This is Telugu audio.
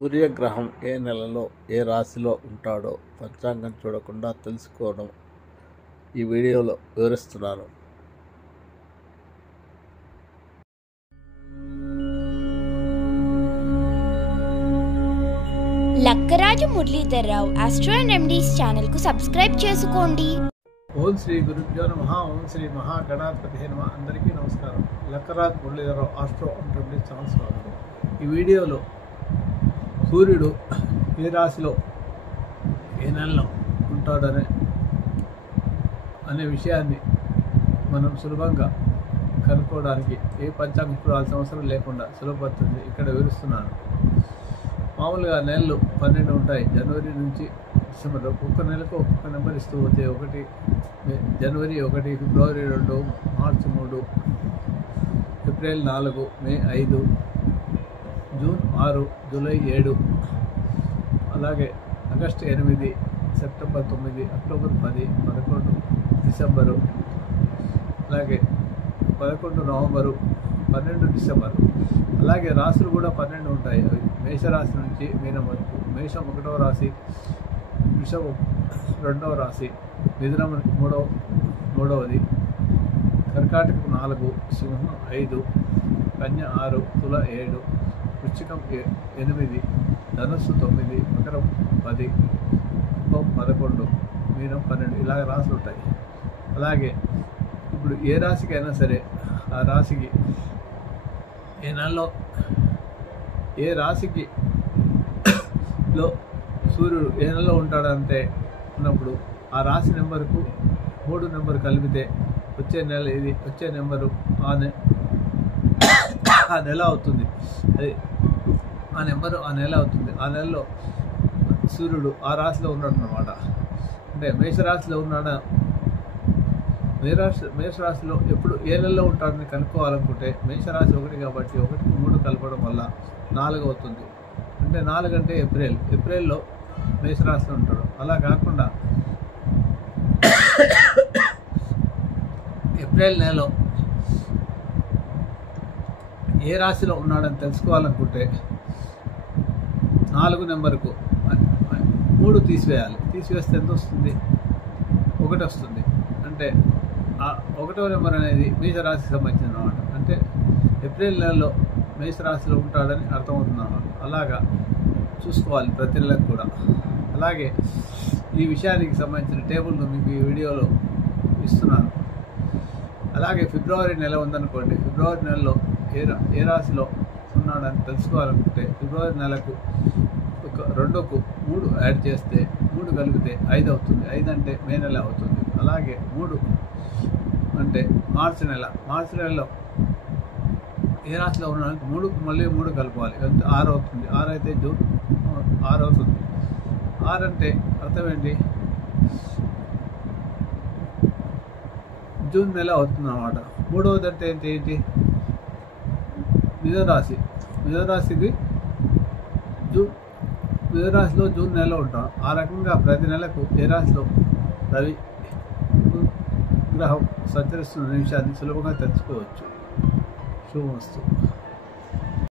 సూర్యగ్రహం ఏ నెలలో ఏ రాశిలో ఉంటాడో పంచాంగం చూడకుండా తెలుసుకోవడం ఈ వీడియోలో వివరిస్తున్నాను. Lakkaraju Muralidhar Rao astro and remedies ఛానల్కు సబ్స్క్రైబ్ చేసుకోండి. ఓం శ్రీ గురుభ్యో నమః. ఓం శ్రీ మహాగణాధిపతి నమః. అందరికీ నమస్కారం. Lakkaraju Muralidhar Rao astro and remedies channel స్వాగతం. ఈ వీడియోలో సూర్యుడు ఏ రాశిలో ఏ నెలలో ఉంటాడనే విషయాన్ని మనం సులభంగా కనుక్కోవడానికి ఏ పంచాంగం చూడాల్సిన అవసరం లేకుండా సులభపడుతుంది ఇక్కడ వివరిస్తున్నాను. మామూలుగా నెలలు 12 ఉంటాయి. జనవరి నుంచి డిసెంబర్ ఒక్కొక్క నెలకు ఒక్కొక్క నెంబర్ ఇస్తూ పోతే జనవరి 1, ఫిబ్రవరి 2, మార్చి 3, ఏప్రిల్ 4, మే 5, జూన్ 6, జూలై 7, అలాగే ఆగస్టు 8, సెప్టెంబర్ 9, అక్టోబర్ 10, 11 డిసెంబరు, అలాగే 11 నవంబరు, 12 డిసెంబర్. అలాగే రాశులు కూడా 12 ఉంటాయి. అవి మేషరాశి నుంచి మీనం వరకు. మేషం 1వ రాశి, వృషభం 2వ రాశి, మిథునం 3వది, కర్కాటకం 4, సింహం 5, కన్య 6, తుల 7, వృశ్చికం 8, ధనుస్సు 9, మకరం 10, కుంభం 11, మీనం 12 ఇలాగ రాశులు ఉంటాయి. అలాగే ఇప్పుడు ఏ రాశికైనా సరే ఆ రాశికి ఏ నెలలో ఏ రాశికి లో సూర్యుడు ఏ నెలలో ఉంటాడంటే ఉన్నప్పుడు ఆ రాశి నెంబర్కు 3 నెంబర్ కలిపితే వచ్చే నెల ఇది, వచ్చే నెంబరు ఆ నెల అవుతుంది. అది ఆ నెంబరు ఆ నెల అవుతుంది. ఆ నెలలో సూర్యుడు ఆ రాశిలో ఉన్నాడు అన్నమాట. అంటే మేషరాశిలో ఉన్నాడా, మేషరాశిలో ఎప్పుడు ఏ నెలలో ఉంటాడని కనుక్కోవాలనుకుంటే మేషరాశి 1 కాబట్టి 1కి 3 కలపడం వల్ల 4 అవుతుంది. అంటే 4 అంటే ఏప్రిల్లో మేషరాశిలో ఉంటాడు. అలా కాకుండా ఏప్రిల్ నెలలో ఏ రాశిలో ఉన్నాడని తెలుసుకోవాలనుకుంటే 4 నెంబర్కు 3 తీసివేయాలి. తీసివేస్తే ఎంత వస్తుంది? 1 వస్తుంది. అంటే ఆ 1వ నెంబర్ అనేది మేషరాశికి సంబంధించిన అన్నమాట. అంటే ఏప్రిల్ నెలలో మేషరాశిలో ఉంటాడని అర్థమవుతుంది అన్నమాట. అలాగా చూసుకోవాలి ప్రతి నెలకు కూడా. అలాగే ఈ విషయానికి సంబంధించిన టేబుల్ను మీకు ఈ వీడియోలో ఇస్తున్నాను. అలాగే ఫిబ్రవరి నెల ఉందనుకోండి, ఫిబ్రవరి నెలలో ఏ రాశిలో ఉన్నాడని తెలుసుకోవాలనుకుంటే ఫిబ్రవరి నెలకు 2కు 3 యాడ్ చేస్తే 3 కలిపితే 5 అవుతుంది. 5 అంటే మే నెల అవుతుంది. అలాగే 3 అంటే మార్చి నెలలో ఏ రాశిలో ఉన్నాడు 3కు మళ్ళీ 3 కలపాలి. 6 అవుతుంది. 6 అయితే జూన్ 6 అవుతుంది. 6 అంటే అర్థం ఏంటి? జూన్ నెల అవుతుంది అన్నమాట. 3వది అంటే ఏంటి? మిథునరాశికి మిథునరాశిలో జూన్ నెలలో ఉంటాం. ఆ రకంగా ప్రతి నెలకు ఏ రాశిలో రవి గ్రహం సంచరిస్తున్న విషయాన్ని సులభంగా తెలుసుకోవచ్చు. శుభమస్తు.